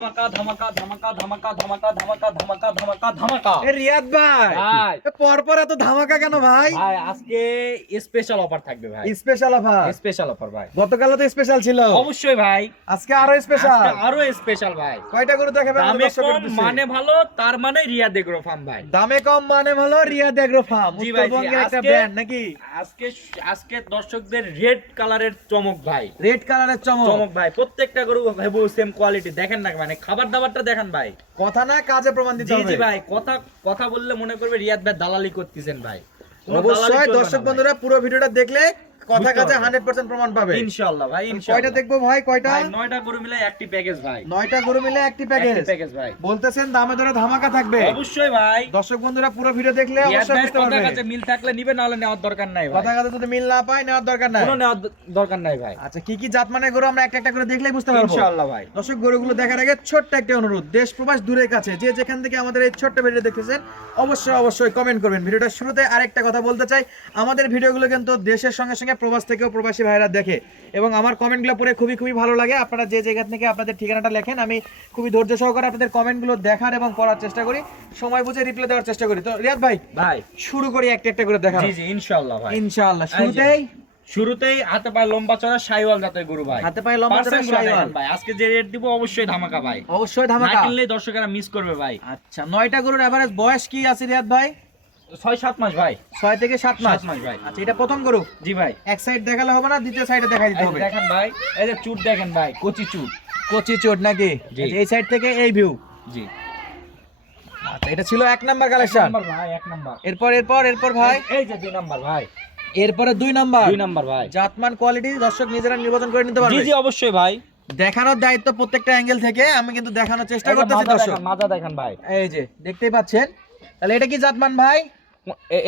ধামাকা ধামাকা ধামাকা ধামাকা ধামাকা ধামাকা ধামাকা ধামাকা ধামাকা। এ রিয়াদ ভাই ভাই। পরপর এত ধামাকা কেন ভাই? ভাই আজকে স্পেশাল অফার থাকবে ভাই। স্পেশাল অফার স্পেশাল অফার ভাই। গতকালও তো স্পেশাল ছিল। অবশ্যই ভাই। আজকে আরও স্পেশাল আরও স্পেশাল ভাই। কয়টা করে দেখাবে দামে কম মানে ভালো তার মানে রিয়া দেগ্রো ফার্ম ভাই। দামে কম মানে রিয়াদ এগ্রো ফার্ম একটা ব্র্যান্ড নাকি? আজকে আজকে দর্শকদের রেড কালারের চমক ভাই। রেড কালারের চমক। চমক ভাই। প্রত্যেকটা গরু সেম কোয়ালিটি দেখেন না মানে খাবার দাবারটা দেখান ভাই। কথা না কাজে প্রমাণ দিতে হবে জি ভাই কথা কথা বললে মনে করবে রিয়াদ ভাই দালালি করতেছেন ভাই। অবশ্যই দর্শক। বন্ধুরা পুরো ভিডিওটা দেখলে কথা কাজে পারবে। হান্ড্রেড পার্সেন্ট প্রমাণ পাবে। ইনশাআল্লাহ ভাই কয়টা দেখব ভাই? কয়টা? নয়টা গরু মিলে একটি প্যাকেজ ভাই। নয়টা গরু মিলে একটি প্যাকেজ প্যাকেজ ভাই। বলতেছেন দামে ধরে ধামাকা থাকবে। অবশ্যই ভাই। দর্শক বন্ধুরা পুরো ভিডিও দেখলে অবশ্যই বুঝতে কথা পারবে। কাছে মিল থাকলে নিবে নাহলে নেওয়ার দরকার নাই ভাই। কথা কথা যদি মিল না পায় নেওয়ার দরকার নাই। কোনো নেওয়ার দরকার নাই ভাই। আচ্ছা কি কি জাত মানে গরু আমরা একটা একটা করে দেখলেই বুঝতে পারব? ইনশাআল্লাহ ভাই। দর্শক গরুগুলো দেখার আগে ছোট্ট একটা অনুরোধ। দেশ প্রবাস দূরের কাছে যে যেখান থেকে আমাদের এই ছোট্ট ভিডিও দেখতেছেন অবশ্যই অবশ্যই কমেন্ট করবেন। ভিডিওটা শুরুতে আরেকটা কথা বলতে চাই। আমাদের ভিডিওগুলো কিন্তু দেশের সঙ্গে সঙ্গে প্রবাস থেকেও প্রবাসী ভাইরা দেখে এবং আমার কমেন্টগুলো পড়ে খুবই খুবই ভালো লাগে। আপনারা যে জায়গা থেকে আপনাদের ঠিকানাটা লেখেন আমি খুবই ধৈর্য সহকারে আপনাদের কমেন্টগুলো দেখার এবং পড়ার চেষ্টা করি। সময় বুঝে রিপ্লাই দেওয়ার চেষ্টা করি। তো রিয়াদ ভাই ভাই। শুরু করি একটা একটা করে দেখা জি জি ইনশাআল্লাহ ভাই। ইনশাআল্লাহ। শুরুতেই? শুরুতেই হাতে পায়ে লম্বা চড়া সাইওয়াল জাতের গরু ভাই। হাতে পায়ে লম্বা চড়া। দেখেন ভাই আজকে যে রেট দিব অবশ্যই ধামাকা ভাই। অবশ্যই ধামাকা। না কিনলে দর্শকেরা মিস করবে ভাই। আচ্ছা নয়টা গরুর এভারেজ বয়স কি আছে রিয়াদ ভাই? ছয় সাত মাস ভাই। ছয় থেকে সাত মাস। মাস ভাই। আচ্ছা এটা প্রথম গরু? জি ভাই। এক সাইড দেখালে হবে না দ্বিতীয় সাইডে দেখাই দিতে হবে। দেখেন ভাই এই যে চুট দেখেন ভাই কচি চুট। কচি চোট নাকি? আচ্ছা, এই সাইড থেকে এই ভিউ জি। আচ্ছা এটা ছিল এক নাম্বার কালেকশন ভাই এক নাম্বার। এরপর এরপর এরপর ভাই? এই যে দুই নাম্বার ভাই। এরপরে দুই নাম্বার। দুই নাম্বার ভাই। জাতমান কোয়ালিটি দর্শক নিজেরা নির্বাচন করে নিতে জি পারবে। জি অবশ্যই ভাই। দেখানোর দায়িত্ব প্রত্যেকটা অ্যাঙ্গেল থেকে আমি কিন্তু দেখানোর চেষ্টা করতেছি দর্শক। দেখেন, মাজা দেখেন ভাই। এই যে দেখতেই পাচ্ছেন। তাহলে এটা কি জাতমান ভাই?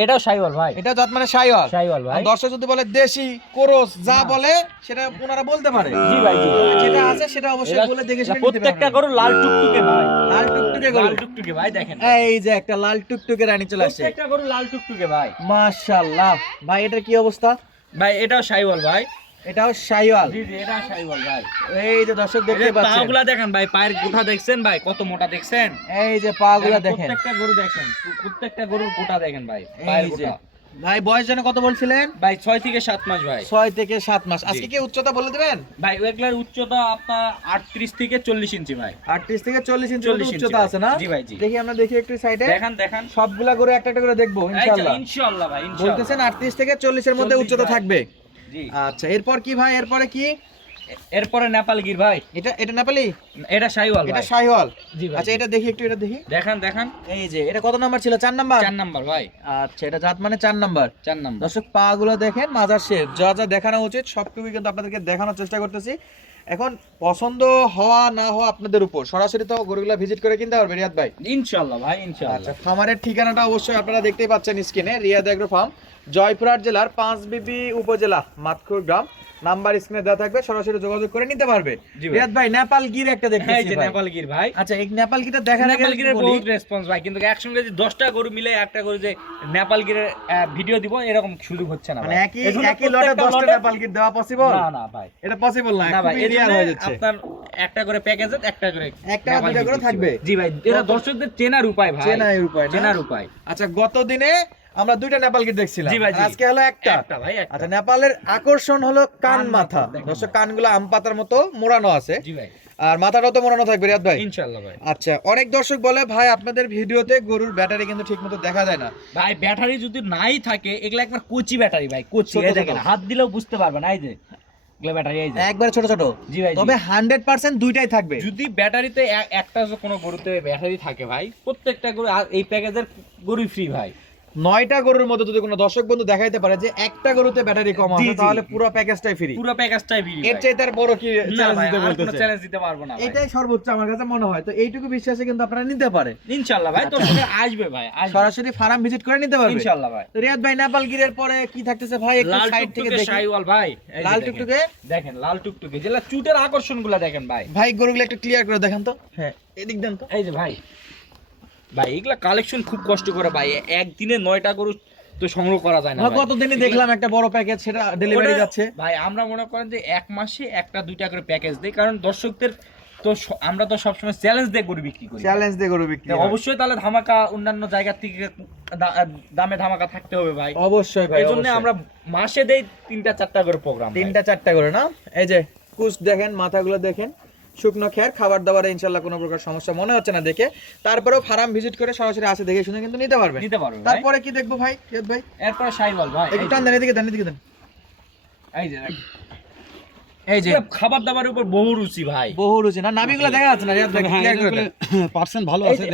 এটাও সাইওয়াল ভাই। এটা জাতমানের সাইওয়াল। সাইওয়াল ভাই। দর্শক যদি বলে দেশি কোরস যা বলে সেটা ওনারা বলতে পারে। জি ভাই জি যেটা আছে সেটা অবশ্যই বলে দেখে শুনে প্রত্যেকটা। গরু লাল টুকটুকে ভাই। লাল টুকটুকে গরু। লাল টুকটুকে ভাই দেখেন। এই যে একটা লাল টুকটুকে রানী চলে আসছে। প্রত্যেকটা গরু লাল টুকটুকে ভাই। মাশাআল্লাহ। ভাই এটার কি অবস্থা? ভাই এটাও সাইওয়াল ভাই। এটাও শাইওয়াল। জি জি এটা ভাই। এই যে দর্শক দেখতে পাচ্ছেন। পাগুলা দেখেন ভাই পায়ের গোটা দেখছেন ভাই কত মোটা দেখছেন? এই যে পা দেখেন প্রত্যেকটা গরু দেখেন প্রত্যেকটা গরুর গোটা দেখেন ভাই পায়ের গোটা ভাই বয়স যেন কত বলছিলেন? ভাই ছয় থেকে সাত মাস ভাই। ছয় থেকে সাত মাস। আজকে কি উচ্চতা বলে দেবেন? ভাই ওয়েগলার উচ্চতা আপনার আটত্রিশ থেকে চল্লিশ ইঞ্চি ভাই। আটত্রিশ থেকে চল্লিশ ইঞ্চি 40 উচ্চতা আছে না? জি ভাই, জি। দেখি আমরা দেখি একটু সাইডে দেখান দেখান। সবগুলা করে একটা একটা করে দেখব ইনশাআল্লাহ। ইনশাআল্লাহ ভাই বলতেছেন আটত্রিশ থেকে চল্লিশের মধ্যে উচ্চতা থাকবে। আচ্ছা এরপর কি ভাই? এরপরে কি? এরপরে নেপাল গির ভাই। এটা এটা নেপালি? এটা সাইওয়াল এটা শাইওয়াল জি ভাই। আচ্ছা এটা দেখি একটু এটা দেখি। দেখান দেখান। এই যে এটা কত নাম্বার ছিল? চার নাম্বার? চার নাম্বার ভাই। আচ্ছা এটা জাত মানে চার নাম্বার। চার নাম্বার। দর্শক পা গুলো দেখেন মাজার শেপ। যা যা দেখানো উচিত সবটুকু কিন্তু আপনাদেরকে দেখানোর চেষ্টা করতেছি। এখন পছন্দ হওয়া না হওয়া আপনাদের উপর। সরাসরি তো গরুগুলা ভিজিট করে কিনতে পারবে রিয়াদ ভাই। ইনশাআল্লাহ ভাই ইনশাআল্লাহ আচ্ছা খামারের ঠিকানাটা অবশ্যই আপনারা দেখতেই পাচ্ছেন স্ক্রিনে রিয়াদ এগ্রো ফার্ম জয়পুরহাট জেলার পাঁচ বিবি উপজেলা মাতকুর গ্রাম। নাম্বার স্ক্রিনে দেওয়া থাকবে সরাসরি যোগাযোগ করে নিতে পারবে। রিয়াদ ভাই নেপাল গির একটা এই দেখতেছি যে নেপাল গির ভাই। আচ্ছা এই নেপাল গিরটা দেখার আগে নেপাল গিরের বহুত রেসপন্স ভাই কিন্তু একসঙ্গে যে দশটা গরু মিলে একটা গরু যে নেপাল গিরের ভিডিও দিব এরকম সুযোগ হচ্ছে না মানে একই একই লটে 10টা নেপাল গির দেওয়া পসিবল না না ভাই। এটা পসিবল না না ভাই খুবই এর রিয়ার হয়ে যাচ্ছে আপনার একটা করে প্যাকেজে একটা করে একটা গির করে থাকবে। জি ভাই এটা দর্শকদের চেনার উপায় ভাই। চেনার উপায় চেনার উপায়। আচ্ছা গত দিনে আমরা দুইটা নেপাল গির দেখছিলাম। আজকে হলো একটা। আচ্ছা নেপালের আকর্ষণ হলো কান মাথা। দর্শক কানগুলো আম পাতার মতো মোড়ানো আছে। আর মাথাটাও তো মোড়ানো থাকবে রিয়াদ ভাই? ইনশাআল্লাহ ভাই। আচ্ছা অনেক দর্শক বলে ভাই আপনাদের ভিডিওতে গরুর ব্যাটারি কিন্তু ঠিকমতো দেখা যায় না। ভাই ব্যাটারি যদি নাই থাকে এগুলা একবার কোচি ব্যাটারি ভাই কোচি। দেখেন হাত দিলেও বুঝতে পারবে না এই যে। এগুলা ব্যাটারি এই যে। একবারে ছোট ছোট। জি ভাই, তবে হান্ড্রেড পার্সেন্ট দুইটাই থাকবে। যদি ব্যাটারিতে একটা কোনো গরুতে ব্যাটারি থাকে ভাই প্রত্যেকটা গরু এই প্যাকেজের গরু ফ্রি ভাই। নয়টা গরুর মধ্যে যদি কোনো দর্শক বন্ধু দেখাইতে পারে যে একটা গরুতে ব্যাটারি কম আছে তাহলে পুরো প্যাকেজটাই ফ্রি পুরো প্যাকেজটাই ফ্রি এর চাইতে আর বড় কি চ্যালেঞ্জ দিতে আর কোনো চ্যালেঞ্জ দিতে পারব না এটাই সর্বোচ্চ আমার কাছে মনে হয়। তো এইটুকু বিশ্বাসে কিন্তু আপনারা নিতে পারে। ইনশাআল্লাহ ভাই সঙ্গে আসবে ভাই সরাসরি ফার্ম ভিজিট করে নিতে পারবে। ইনশাআল্লাহ ভাই। তো রিয়াদ ভাই নেপাল গিরের পরে কি থাকতেছে ভাই? একটু সাইড থেকে টুকটুকে দেখি। শাইওয়াল ভাই। লাল দেখেন। টুকটুকে? দেখেন লাল টুকটুকে। যেটা চুটের আকর্ষণগুলো দেখেন ভাই। ভাই গরুগুলো একটু ক্লিয়ার করে দেখেন তো। হ্যাঁ। এদিক দেন তো। এই যে ভাই। ভাই এগুলা কালেকশন খুব কষ্ট করে ভাই। একদিনে নয়টা গরু তো সংগ্রহ করা যায় না। গতদিনই দেখলাম একটা বড় প্যাকেজ সেটা ডেলিভারি যাচ্ছে। ভাই আমরা মনে করেন যে এক মাসে একটা দুইটা করে প্যাকেজ দেই কারণ দর্শকদের তো আমরা তো সবসময় চ্যালেঞ্জ দিয়ে গরু বিক্রি করি। চ্যালেঞ্জ দিয়ে গরু বিক্রি অবশ্যই তাহলে ধামাকা অন্যান্য জায়গা থেকে দামে ধামাকা থাকতে হবে ভাই। অবশ্যই ভাই এই জন্য অবশ্যই। আমরা মাসে দেই তিনটা চারটা করে প্রোগ্রাম তিনটা চারটা করে না? এই যে কুচ দেখেন মাথাগুলো দেখেন। শুকনো খেয়ার খাবার দাবারে ইনশাল্লাহ কোনো প্রকার সমস্যা মনে হচ্ছে না দেখে। তারপরেও ফার্ম ভিজিট করে সরাসরি আসে দেখে শুনে কিন্তু নিতে পারবে। নিতে পারবে তারপরে কি দেখব ভাই? ভাই? এরপরে সাইবল ভাই একটু টান দেন এদিকে দেন এদিকে দেন। এই যে। এই যে খাবার দাবারের উপর বহু রুচি ভাই। বহু রুচি। না নাবিগুলো দেখা যাচ্ছে না রিয়াদ ভাই হ্যাঁ, পার্সেন্ট ভালো আছে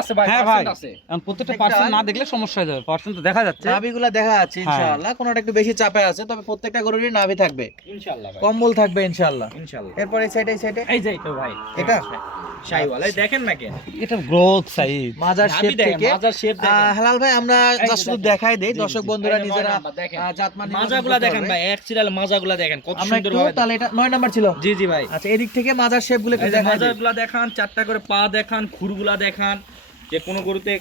আছে ভাই হ্যাঁ ভাই percent আছে। এখন প্রত্যেকটা পার্সেন্ট না দেখলে সমস্যা হয়ে যাবে পার্সেন্ট তো দেখা যাচ্ছে। নাভিগুলো দেখা যাচ্ছে। ইনশাআল্লাহ কোনোটা একটু বেশি চাপে আছে তবে প্রত্যেকটা গরুরই নাভি থাকবে। ইনশাআল্লাহ কম্বল থাকবে ইনশাআল্লাহ। ইনশাআল্লাহ। এরপর এই সাইডে এই সাইডে এই যে তো ভাই। এটা? সাইওয়াল দেখেন না কেন এটা গ্রোথ সাইজ মাজার শেপ থেকে। মাজার শেপ দেখেন। হালাল ভাই আমরা যা শুধু দেখাই দেই। দর্শক বন্ধুরা নিজেরা জাতমান মাজাগুলা দেখেন ভাই এক সিরিয়াল মাজাগুলা দেখেন কত সুন্দর ভাবে তাহলে এটা নয় নাম্বার ছিল? জি জি ভাই। আচ্ছা এদিক থেকে মাজার একটু দেখান চারটা করে পা দেখান খুরগুলা দেখান যে কোন গরুতে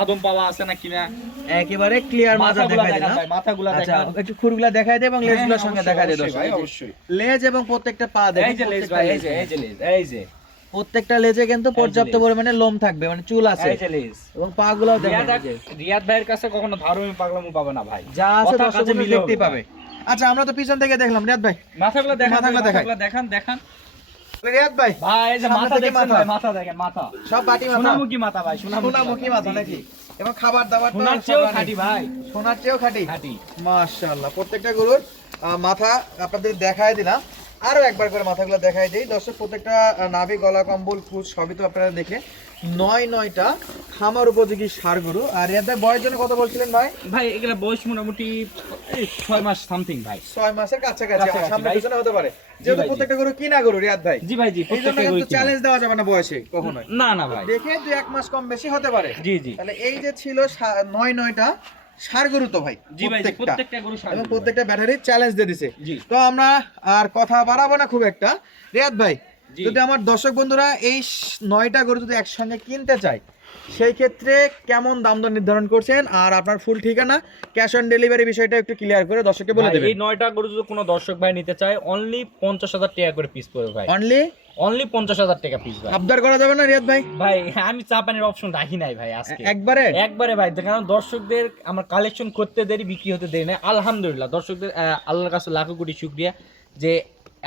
আদম পাওয়া আছে না? কিনা একেবারে ক্লিয়ার দেখাই ভাই মাথাগুলা আচ্ছা একটু খুরগুলা দেখাই দেই এবং লেজগুলোর হ্যাঁ, সঙ্গে অবশ্যই, দেখাই দেই দর্শক। ভাই অবশ্যই। লেজ এবং প্রত্যেকটা পা দেখেন এই যে লেজ ভাই এই যে এই যে লেজ এই যে। প্রত্যেকটা লেজে কিন্তু পর্যাপ্ত। পরিমাণে লোম থাকবে মানে চুল আছে। এবং পা গুলাও দেখেন। রিয়াদ ভাইয়ের কাছে কখনো ধারমি পাগলামো পাবে না ভাই। যা আছে দর্শক কাজে দেখতেই পাবে। আচ্ছা আমরা তো পিছন থেকে দেখলাম। রিয়াদ ভাই। মাথাগুলো দেখান মাথাগুলো দেখান দেখান দেখান। রিয়াদ ভাই। ভাই এই যে মাথা থেকে দেখছেন মাথা। দেখেন মাথা। সব বাটি মাথা। সোনামুখী মাথা ভাই সোনামুখী মাথা। নাকি? এবং খাবার দাবার তো সোনার চেয়েও খাঁটি ভাই। সোনার চেয়েও খাঁটি? খাঁটি। মাশাআল্লাহ প্রত্যেকটা গরুর মাথা আপনাদের দেখায় দিলাম। আরও একবার করে মাথাগুলো দেখাই দিই। দর্শক প্রত্যেকটা নাভি গলা কম্বল ফুল সবই তো আপনারা দেখে। নয় নয়টা খামার উপযোগী সার গরু। আর এদের বয়স জন্য কত বলছিলেন ভাই? ভাই এগুলা বয়স মোটামুটি ছয় মাস সামথিং ভাই। ছয় মাসের কাছাকাছি সামনে পিছনে হতে পারে। যেহেতু প্রত্যেকটা গরু কিনা গরু রিয়াদ ভাই। জি ভাই জি এই জন্য প্রত্যেকটা কিন্তু চ্যালেঞ্জ দেওয়া যাবে না বয়সে কখনোই। না না ভাই। দেখে এক মাস কম বেশি হতে পারে। জি জি। তাহলে এই যে ছিল নয় নয়টা সার গরু তো ভাই জি ভাই প্রত্যেকটা। প্রত্যেকটা গরু সার এবং প্রত্যেকটা ব্যাটারি চ্যালেঞ্জ দিয়ে দিছে। তো আমরা আর কথা বাড়াবো না খুব একটা। রিয়াদ ভাই। যদি আমার দর্শক বন্ধুরা এই নয়টা গরু যদি একসঙ্গে কিনতে চায় সেই ক্ষেত্রে কেমন দাম দর নির্ধারণ করছেন? আর আপনার ফুল ঠিকানা ক্যাশ অন ডেলিভারি বিষয়টা একটু ক্লিয়ার করে দর্শককে বলে দেবেন। এই নয়টা গরু যদি কোনো দর্শক ভাই নিতে চায় অনলি পঞ্চাশ হাজার টাকা করে পিস পড়বে ভাই। অনলি অনলি পঞ্চাশ হাজার টাকা পিস ভাই। আবদার করা যাবে না রিয়াদ ভাই? ভাই আমি চা পানির অপশন রাখি নাই ভাই আজকে। একবারে? একবারে ভাই কারণ দর্শকদের আমার কালেকশন করতে দেরি বিক্রি হতে দেরি নাই। আলহামদুলিল্লাহ দর্শকদের আল্লাহর কাছে লাখো কোটি শুক্রিয়া যে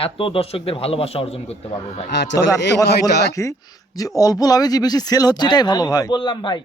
এত দর্শকদের ভালোবাসা অর্জন করতে পারব ভাই। আচ্ছা তবে একটা কথা বলে রাখি যে অল্প লাভে যে বেশি সেল হচ্ছে এটাই ভালো ভাই। বললাম ভাই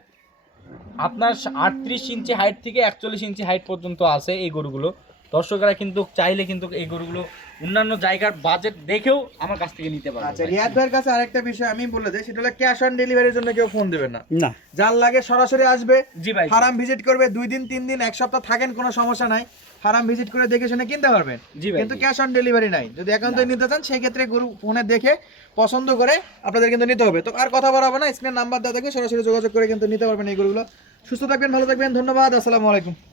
আপনার আটত্রিশ ইঞ্চি হাইট থেকে একচল্লিশ ইঞ্চি হাইট পর্যন্ত আছে এই গরুগুলো। দর্শকরা কিন্তু চাইলে কিন্তু এই গরুগুলো অন্যান্য জায়গার বাজেট দেখেও আমার কাছ থেকে নিতে পারবে। আচ্ছা রিয়াদ ভাইয়ের কাছে আরেকটা বিষয় আমি বলে দিই সেটা হলো ক্যাশ অন ডেলিভারির জন্য কেউ ফোন দেবেন না। না। যার লাগে সরাসরি আসবে জি ভাই ফার্ম ভিজিট করবে দুই দিন তিন দিন এক সপ্তাহ থাকেন কোনো সমস্যা নাই। ফার্ম ভিজিট করে দেখে শুনে কিনতে পারবেন। জি ভাই কিন্তু ক্যাশ অন ডেলিভারি নাই। যদি একান্ত নিতে চান সেই ক্ষেত্রে গরু ফোনে দেখে পছন্দ করে আপনাদের কিন্তু নিতে হবে। তো আর কথা বলাবো না স্ক্রিনের নাম্বার দেওয়া থাকবে সরাসরি যোগাযোগ করে কিন্তু নিতে পারবেন এই গরুগুলো। সুস্থ থাকবেন ভালো থাকবেন ধন্যবাদ আসসালামু আলাইকুম।